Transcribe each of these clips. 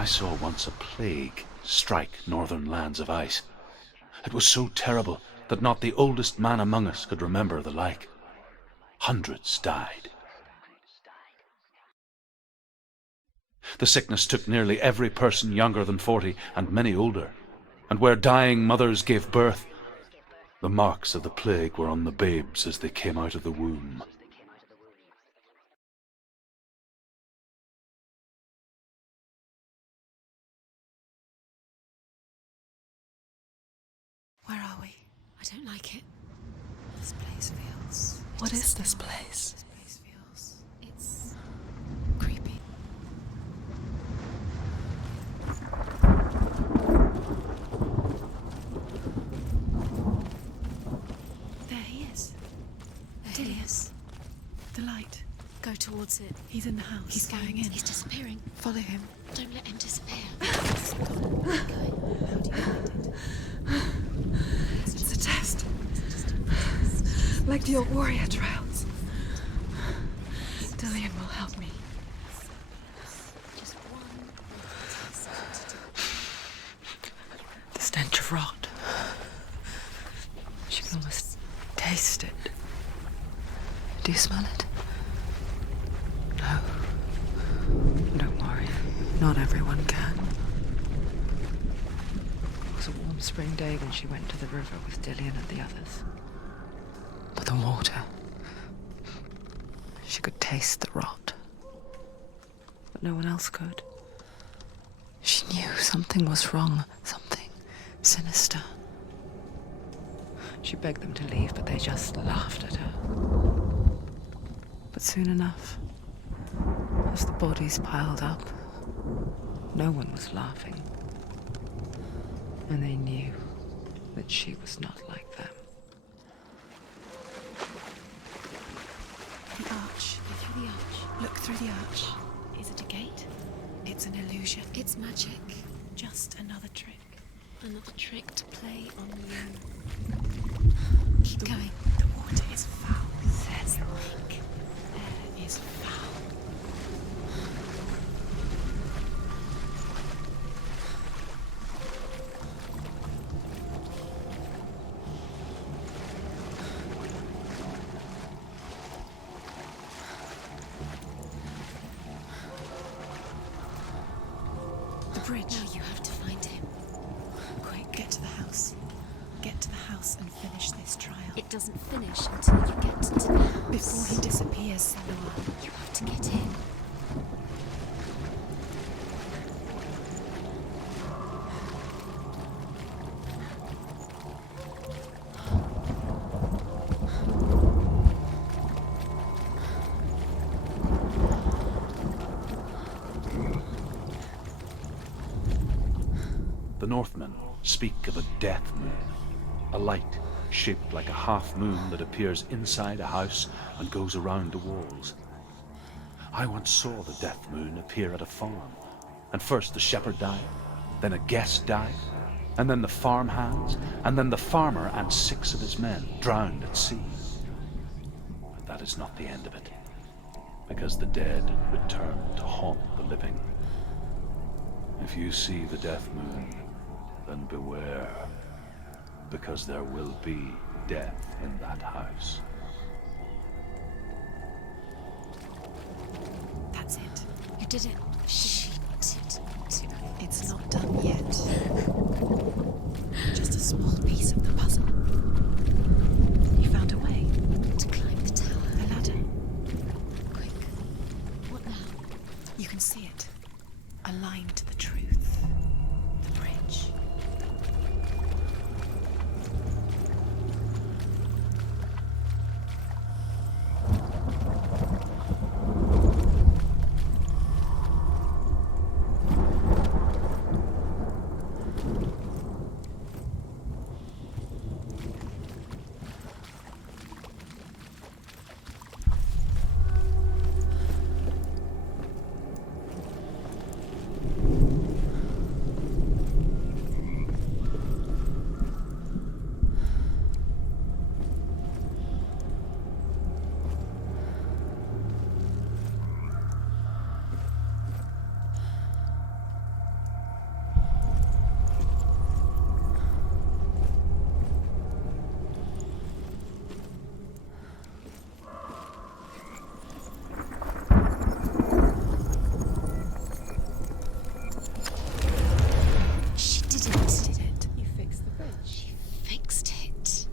I saw once a plague strike northern lands of ice. It was so terrible that not the oldest man among us could remember the like. Hundreds died. The sickness took nearly every person younger than 40 and many older, and where dying mothers gave birth, the marks of the plague were on the babes as they came out of the womb. Where are we? I don't like it. This place feels... What is this place? This place feels... It's... creepy. There he is. There he is. The light. Go towards it. He's in the house. He's going in. He's disappearing. Follow him. Don't let him disappear. Keep going. How do you find it? It's a test. Like the old warrior trials. Dillian will help me. Just one test to do. The stench of rot. She can almost taste it. Do you smell it? No. Don't worry. Not everyone can. It was a warm spring day when she went to the river with Dillian and the others. But the water... She could taste the rot. But no one else could. She knew something was wrong. Something sinister. She begged them to leave, but they just laughed at her. But soon enough, as the bodies piled up, no one was laughing. And they knew that she was not like them. The arch. Go through the arch. Look through the arch. Is it a gate? It's an illusion. It's magic. Just another trick. Another trick to play on you. Keep going. The water is foul. Says thick. Air is foul. The bridge. Now you have to find him. Quick, get to the house. Get to the house and finish this trial. It doesn't finish until you get to the house. Before he disappears, Senua. You have to get in. The Northmen speak of a death moon, a light shaped like a half moon that appears inside a house and goes around the walls. I once saw the death moon appear at a farm, and first the shepherd died, then a guest died, and then the farm hands, and then the farmer and 6 of his men drowned at sea. But that is not the end of it, because the dead return to haunt the living. If you see the death moon, then beware, because there will be death in that house. That's it. You did it. She did it. It's not done yet. Just a small piece of the puzzle. You found a way to climb the tower. The ladder. Quick. What now? You can see it. Aligned to the truth. The bridge.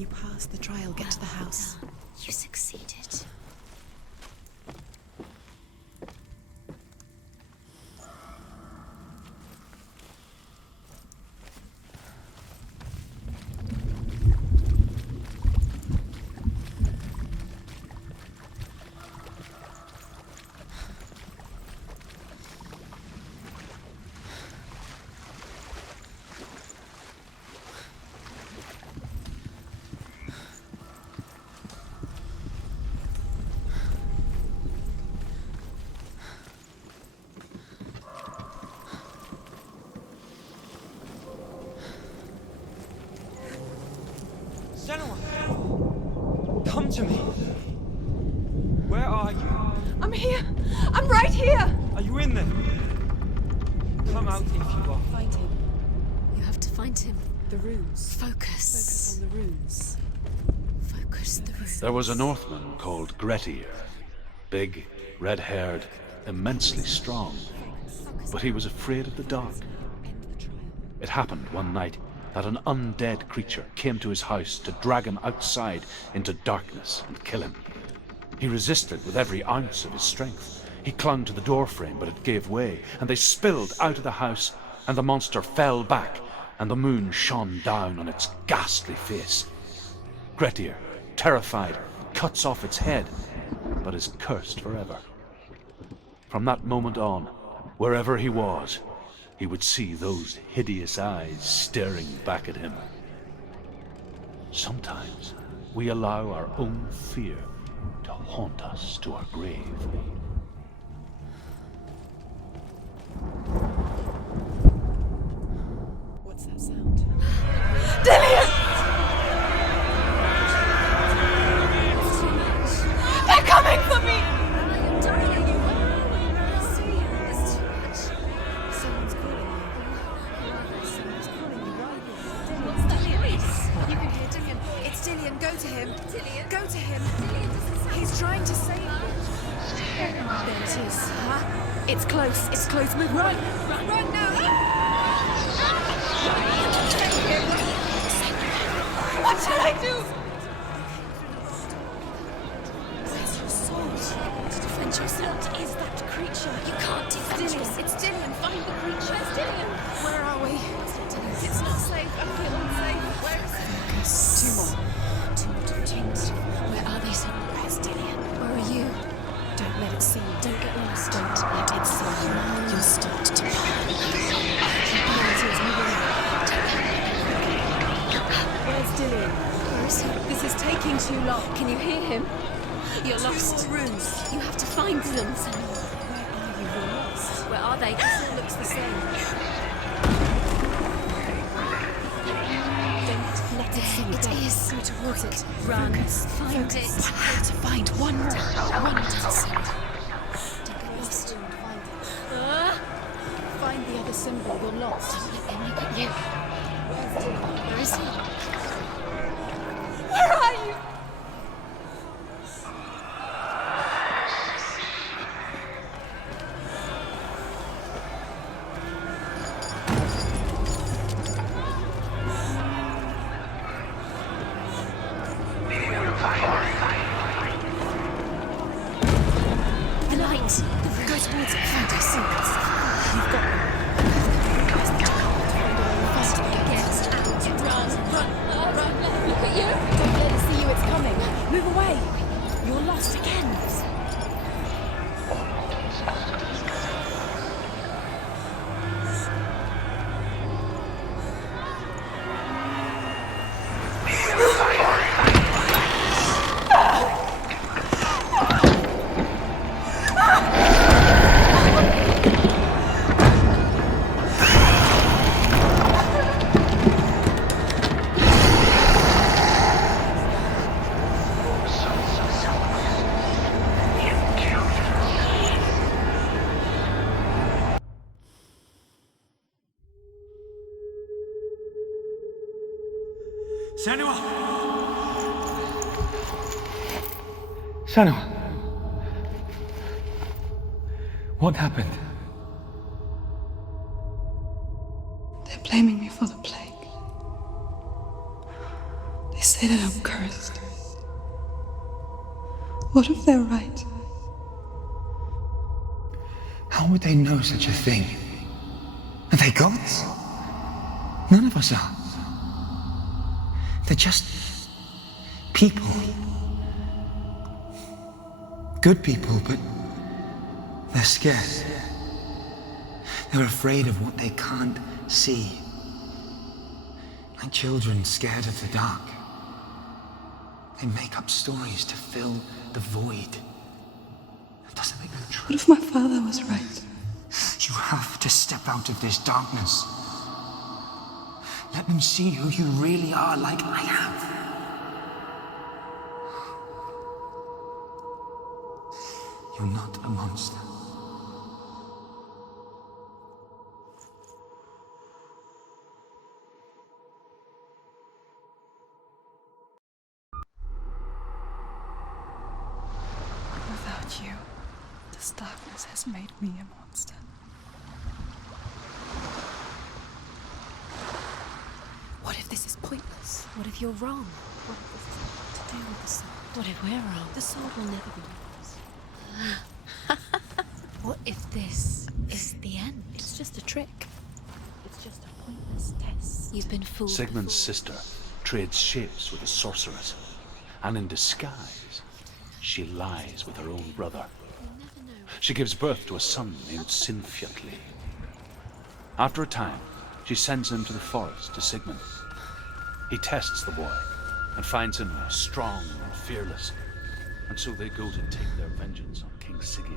You pass the trial, get to the house. You succeeded. Senua! Come to me! Where are you? I'm here! I'm right here! Are you in there? Come out if you are. Find him. You have to find him. The runes. Focus. Focus on the runes. Focus the runes. There was a Northman called Grettir. Big, red-haired, immensely strong. But he was afraid of the dark. End the trial. It happened one night that an undead creature came to his house to drag him outside into darkness and kill him. He resisted with every ounce of his strength. He clung to the doorframe, but it gave way, and they spilled out of the house, and the monster fell back, and the moon shone down on its ghastly face. Grettir, terrified, cuts off its head, but is cursed forever. From that moment on, wherever he was, he would see those hideous eyes staring back at him. Sometimes we allow our own fear to haunt us to our grave. What's that sound? They're coming for me! I'm dying. It's too much. Someone's calling you. Someone's calling you right here. What's that voice? You can hear Dillian. It's Dillian. Go to him. Dillian? Go to him. Dillian doesn't sound. He's trying to save you. There it is. Huh? It's close. It's close. Move. Run. Run now. What should I do? Where's your sword? To defend yourself. What is that creature? You can't defend yourself. It's Dillian. Find the creature. Where's Dillian? Where are we? It's not safe. I feel unsafe. Where is it? Two more. Two more to change. Where are they, Senua? Where's Dillian? Where are you? Don't let it see you. Don't get lost. Don't let it see you. You'll start to panic. There it is. Moving on. Where's Dillian? Where is he? This is taking too long. Can you hear him? You're lost. Two more runes. You have to find them, Senua. Where are you? You're lost. Where are they? It all looks the same. Don't let it see you. It Don't is. go towards it. Run. Find it. One more to find. One more. One more. Don't get lost. Find it. Ah! Find the other symbol. You're lost. Let them look at you. Where is he? Where are you? The light. Go towards it. Find us. You've got one. Get out. Run. Look at you. Don't let it see you. It's coming. Move away. You're lost again. Senua! Senua! What happened? They're blaming me for the plague. They They say that I'm cursed. What if they're right? How would they know such a thing? Are they gods? None of us are. They're just people. Good people, but they're scared. They're afraid of what they can't see. Like children scared of the dark. They make up stories to fill the void. That doesn't make them true. What if my father was right? You have to step out of this darkness. Let them see who you really are, like I have. You're not a monster. Without you, this darkness has made me a monster. What if this is pointless? What if you're wrong? What if this is nothing to do with the soul? What if we're wrong? The soul will never be yours. What if this is the end? It's just a trick. It's just a pointless test. You've been fooled. Sigmund's sister trades shapes with a sorceress, and in disguise, she lies with her own brother. She gives birth to a son named Sinfjotli. After a time, she sends him to the forest to Sigmund. He tests the boy and finds him strong and fearless, and so they go to take their vengeance on King Siggeir.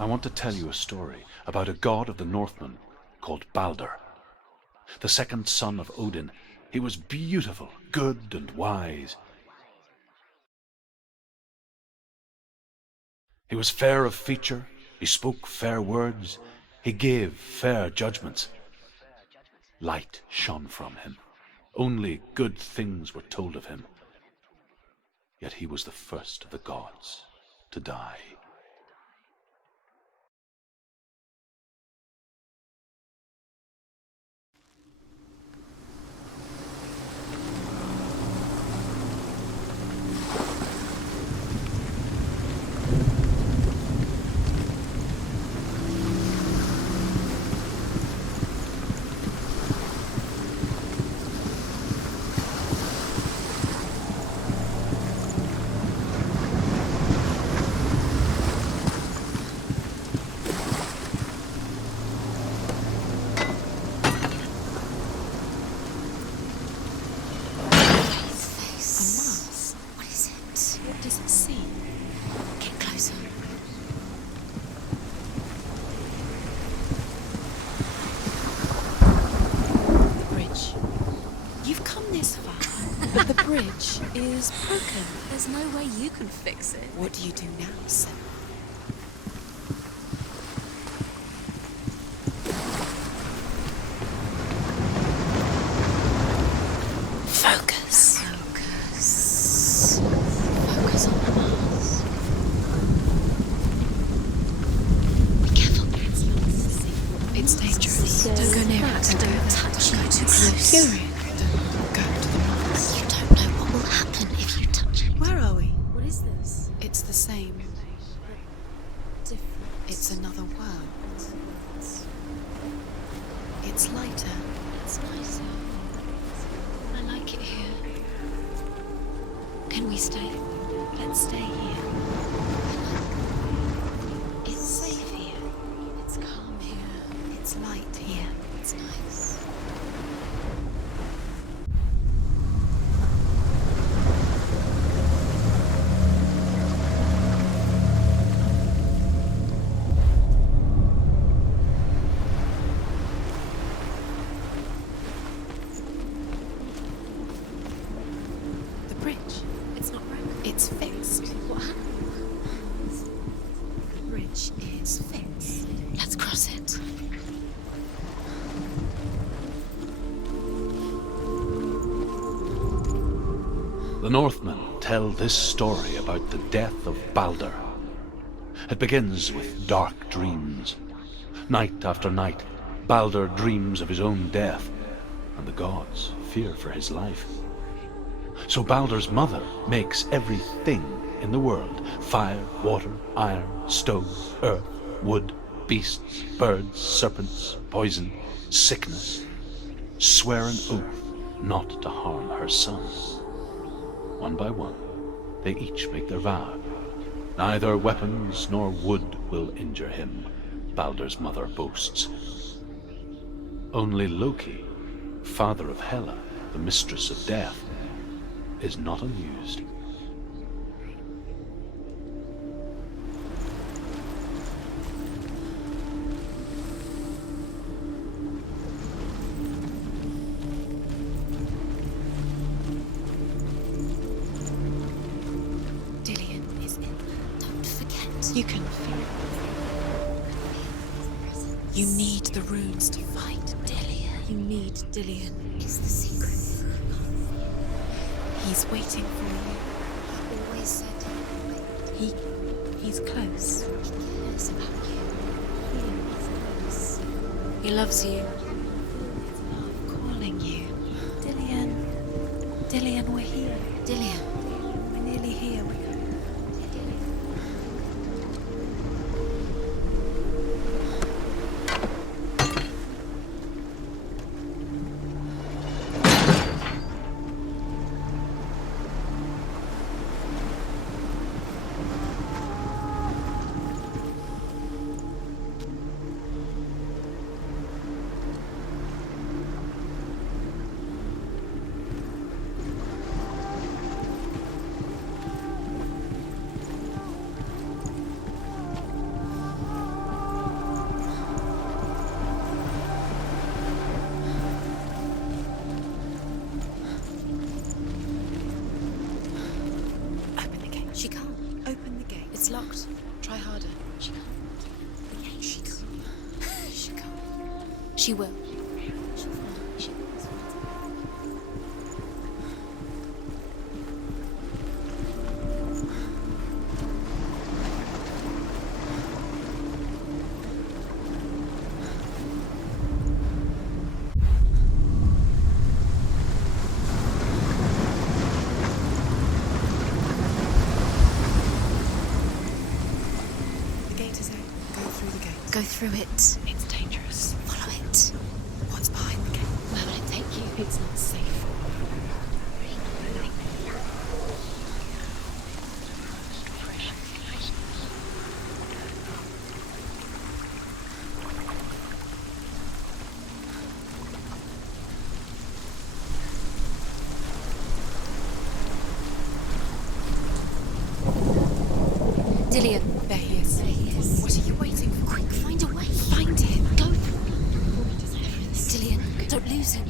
I want to tell you a story about a god of the Northmen called Balder. The second son of Odin, he was beautiful, good, and wise. He was fair of feature, he spoke fair words, he gave fair judgments. Light shone from him. Only good things were told of him. Yet he was the first of the gods to die. Is broken. There's no way you can fix it. What do you do now, Senua? Focus. Focus. Focus on the Mars. Be careful. It's dangerous. Don't go near it. Don't touch. Go too close. Fury. Don't go to the Mars. You don't know what will happen if you touch it. Where are we? What is this? It's the same. Different. It's another world. It's lighter. It's nicer. I like it here. Can we stay? Let's stay here. It's safe here. It's calm here. It's light here. It's nice. The bridge. It's not broken. It's fixed. What happened? The bridge is fixed. Let's cross it. The Northmen tell this story about the death of Balder. It begins with dark dreams. Night after night, Balder dreams of his own death. and the gods fear for his life. So Baldur's mother makes everything in the world: fire, water, iron, stone, earth, wood, beasts, birds, serpents, poison, sickness, swear an oath not to harm her sons. One by one, they each make their vow. Neither weapons nor wood will injure him, Baldur's mother boasts. Only Loki, father of Hela, the mistress of death, is not amused. Dillion is in. Don't forget. You can feel it. You need the runes to fight Dillion. You need Dillion. Is the secret. He's waiting for you. He always said He's close. he cares about you. He loves you. Love calling you. Dillion. Dillion, we're here. Dillion. We're nearly here. Open the gate. She can't. Open the gate. It's locked. Try harder. She can't. She can't. She can't. She will. She'll find. She will. The gate is open. Go through the gate. Go through it. It's dangerous. Follow it. What's behind the gate? Where will it take you? It's not safe. Dillion. There he is. There he is. What are you waiting for? Quick, find a way. Find him. Go. Dillion, don't lose him.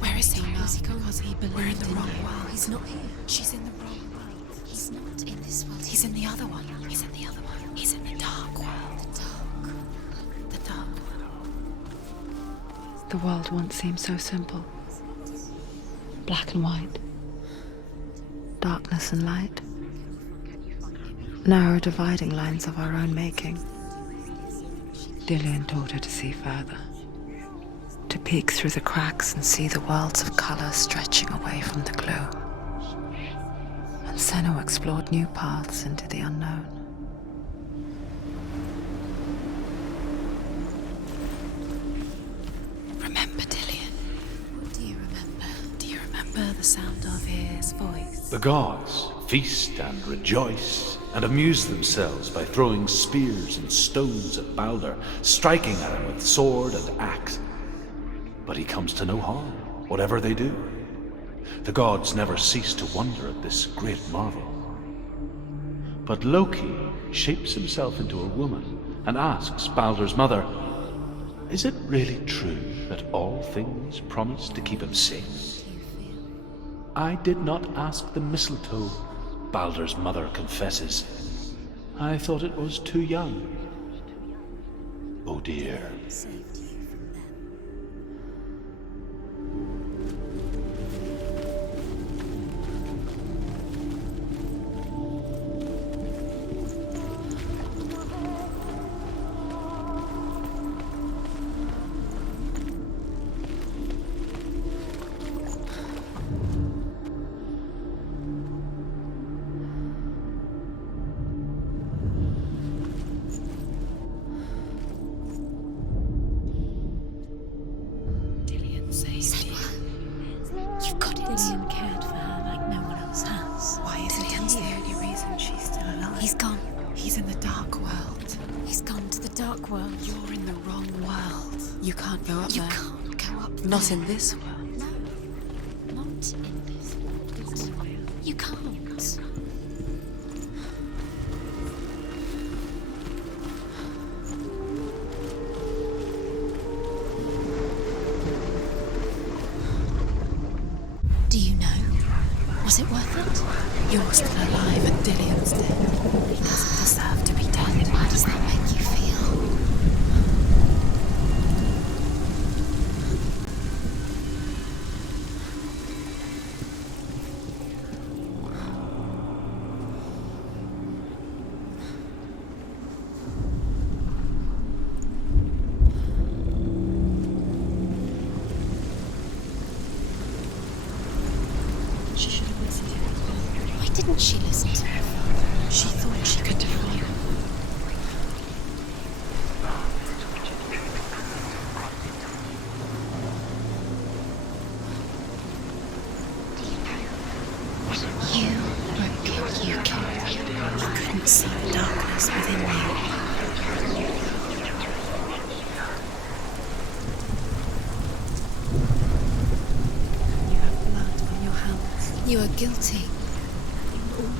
Where is he? Where's he gone? Because he believed We're in the wrong you. world. He's not here. She's in the wrong world. He's not in this world. He's in the other one. He's in the other one. He's in the dark world. the dark. The dark world. The world once seemed so simple. Black and white. Darkness and light. Narrow dividing lines of our own making. Dillion taught her to see further. To peek through the cracks and see the worlds of color stretching away from the gloom. And Senua explored new paths into the unknown. Remember, Dillion. What do you remember? Do you remember the sound of his voice? The gods feast and rejoice and amuse themselves by throwing spears and stones at Baldur, striking at him with sword and axe. But he comes to no harm, whatever they do. The gods never cease to wonder at this great marvel. But Loki shapes himself into a woman and asks Baldur's mother, "Is it really true that all things promise to keep him safe?" "I did not ask the mistletoe," Baldur's mother confesses. "I thought it was too young." Oh dear. Saved you from them. Dillian cared for her like no one else has. Why is Dillian's he the here? only reason she's still alive. He's gone. He's in the dark world. He's gone to the dark world. You're in the wrong world. You can't go up You there. can't go up Not there. in this world. No, not in this world. You can't. Do you know? Was it worth it? You're still alive and Dillian's dead. He doesn't deserve to be dead. How does that make you feel? She should have listened to him. Why didn't she listen to him? She thought she could defy him. You broke it. You killed him. You couldn't see the darkness within you. You have blood on your hands. You are guilty. In all